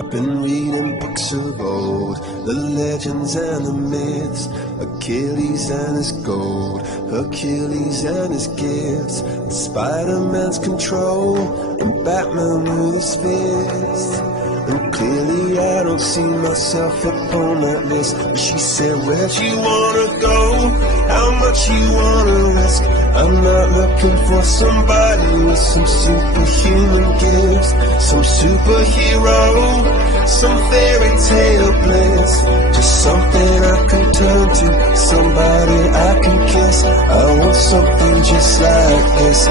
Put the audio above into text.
I've been reading books of old, the legends and the myths, Achilles and his gold, Hercules and his gifts, Spider-Man's control, and Batman with his fists. And clearly I don't see myself upon that list. But she said, where'd you wanna go? How much you wanna risk? I'm not looking for somebody with some superhuman gifts, some superhero, some fairy tale bliss. Just something I can turn to, somebody I can kiss. I want something just like this.